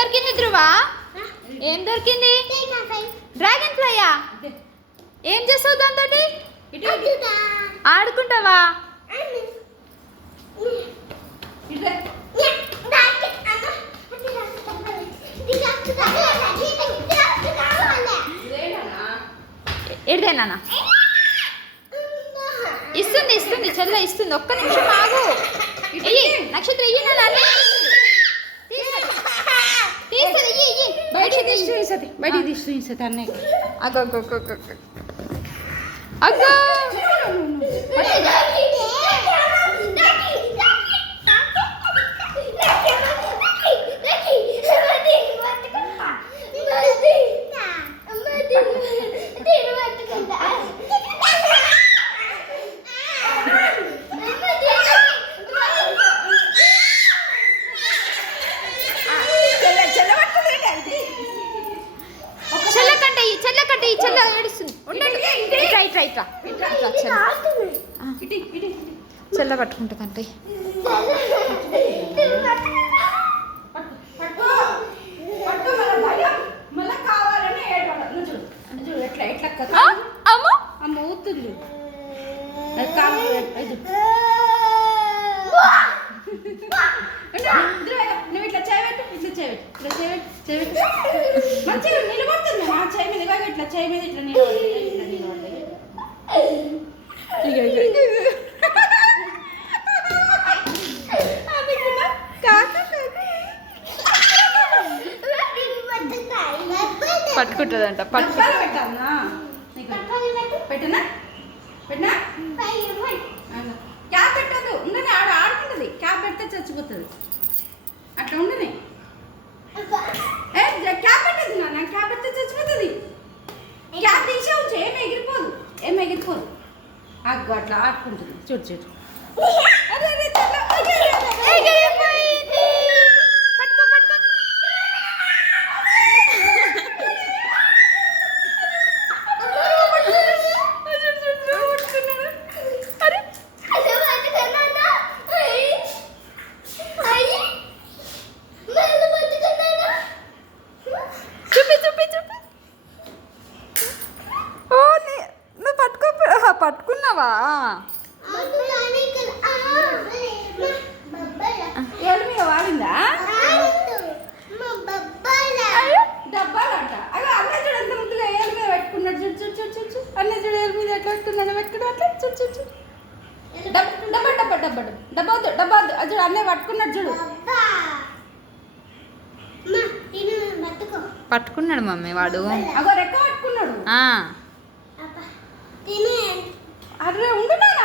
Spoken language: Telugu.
దొరికింది ధ్రువ? ఏం దొరికింది? డ్రాగన్ ఫ్లైయా? ఏం చేస్తావు దాంతో? ఆడుకుంటావా? ఎడిదేనా? ఇస్తుంది ఇస్తుంది, చెల్ల ఇస్తుంది. ఒక్క నిమిషం ఆగు. నక్షత్రం ఇయ్యి, బయటికి తీస్తుంది అన్నయ్య. అగ్గో అగ్గో చెల్ల ఏడుస్తుంది. చెల్ల పట్టుకుంటుందంటే అమ్మ ఊతుంది. నువ్వు ఇట్లా చేయబెట్టు, ఇట్లా చేయబెట్టు మంచిగా నిలబడుతుంది. మా చేయి మీద ఇట్లా చేయి మీద ఇట్లా నిలబడి పట్టుకుంటుందంట. పెట్టానా? పెట్టనా? పెట్టనా? క్యాప్ పెట్టదు. ఉండని ఆడ ఆడుకుంటుంది. క్యాప్ పెడితే చచ్చిపోతుంది. అట్లా ఉండని. క్యాప్ పెట్టదు నాన్న. క్యాప్ పెడితే చచ్చిపోతుంది. క్యాప్ తీసేవచ్చు. ఏం ఎగిరిపోదు. అగ్గు అట్లా ఆడుకుంటుంది. చూడు. పట్టుకున్నావా? ఏళ్ళ మీద వాడిందా? డబ్బాలంట. అలా అన్న చూడు ఎంత ముద్దుగా ఏళ్ళ మీద పెట్టుకున్నాడు. చూడు అన్న చూడు ఏళ్ళ మీద ఎట్లా పెట్టుకున్నాడు అట్లా చూడు. డబ్బా అది చూడు అన్నయ్య పట్టుకున్నాడు చూడు. పట్టుకున్నాడు మమ్మీ వాడు. అగో రెక్క పట్టుకున్నాడు. ఆ అరే ఉండు నాన్న.